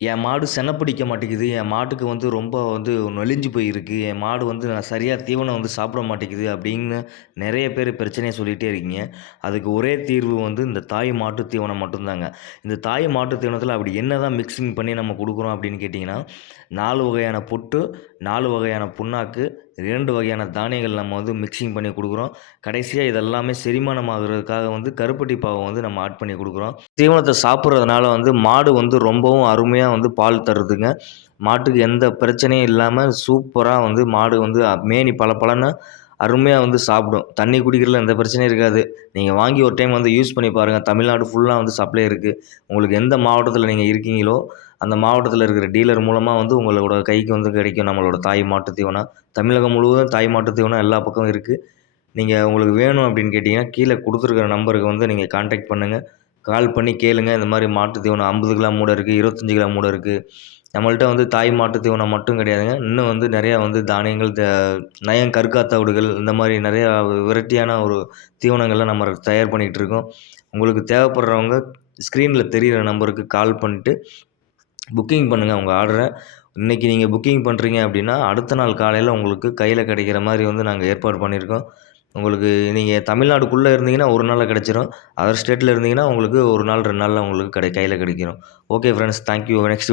என் மாடு செனை பிடிக்க மாட்டேங்குது. என் மாட்டுக்கு வந்து ரொம்ப வந்து மெலிஞ்சு போயிருக்கு. என் மாடு வந்து நான் சரியா தீவனம் வந்து சாப்பிட மாட்டேங்குது அப்படின்னு நெறைய பேர் பிரச்சனைய சொல்லிட்டே இருக்கீங்க. அதுக்கு ஒரே தீர்வு வந்து இந்த தாய் மாட்டு தீவனம் மட்டும்தாங்க. இந்த தாய் மாட்டு தீவனத்தில அப்படி என்னதான் மிக்ஸிங் பண்ணி நம்ம குடுக்குறோம் அப்படின்னு கேட்டீங்கன்னா, 4 வகையான புட்டு, 4 வகையான புண்ணாக்கு, 2 வகையான தானியங்கள் நம்ம வந்து மிக்ஸிங் பண்ணி குடுக்குறோம். கடைசியா இது எல்லாமே செரிமானம் ஆகுறதுக்காக வந்து கருப்பட்டி பாவ வந்து நம்ம ஆட் பண்ணி குடுக்குறோம். தீவனத்த சாப்பிடுறதுனால வந்து மாடு வந்து ரொம்பவும் அருமையா வந்து பால் தருதுங்க. மாட்டுக்கு எந்த பிரச்சனையும் இல்லாம சூப்பரா வந்து மாடு வந்து மேனி பளபளன்னு அருமையா வந்து சாப்பிடும். தண்ணி குடிக்கிறதுல எந்த பிரச்சனையும் இருக்காது. நீங்க வாங்கி ஒரு டைம் வந்து யூஸ் பண்ணி பாருங்க. தமிழ்நாடு ஃபுல்லா வந்து சப்ளை இருக்கு. உங்களுக்கு எந்த மாவட்டத்தில நீங்க இருக்கீங்களோ, அந்த மாவட்டத்தில இருக்கிற டீலர் மூலமா வந்து உங்களோட கைக்கு வந்து கிடைக்கும் நம்மளோட தாய் மாட்டு தீவனம். தமிழகம் முழுவதும் தாய் மாட்டு தீவனம் எல்லா பக்கமும் இருக்கு. நீங்க உங்களுக்கு வேணும் அப்படின்னு கேட்டீங்கன்னா, கீழ குடுத்துருக்கிற நம்பருக்கு வந்து நீங்க கான்டாக்ட் பண்ணுங்க. கால் பண்ணி கேளுங்க. இந்த மாரி மாட்டு தீவனம் 50 கிலோ மூடை இருக்கு, 25 கிலோ மூடை இருக்கு. நம்மள்ட்ட வந்து தாய் மாட்டு தீவனம் மட்டும் கிடையாதுங்க. இன்னும் வந்து நெறையா வந்து தானியங்கள் நயம் கருக்கா தவிடுகள் இந்த மாரி நெறையா வெரைட்டியான ஒரு தீவனங்கள்லாம் நம்ம தயார் பண்ணிக்கிட்டு இருக்கோம். உங்களுக்கு தேவைப்படுறவங்க ஸ்க்ரீன்ல தெரியிற நம்பருக்கு கால் பண்ணிட்டு புக்கிங் பண்ணுங்க உங்க ஆர்டர. இன்னைக்கு நீங்க புக்கிங் பண்றீங்க அப்படின்னா, அடுத்த நாள் காலையில உங்களுக்கு கையில கிடைக்கிற மாரி வந்து நாங்க ஏற்பாடு பண்ணியிருக்கோம். உங்களுக்கு நீங்க தமிழ்நாடுக்குள்ள இருந்தீங்கன்னா, 1 நாள்ல கிடைச்சிரும். அதர் ஸ்டேட்ல இருந்தீங்கன்னா, உங்களுக்கு 1 நாள், 2 நாள்ல உங்களுக்கு கையில கிடைக்கும். Okay friends. Thank you. Next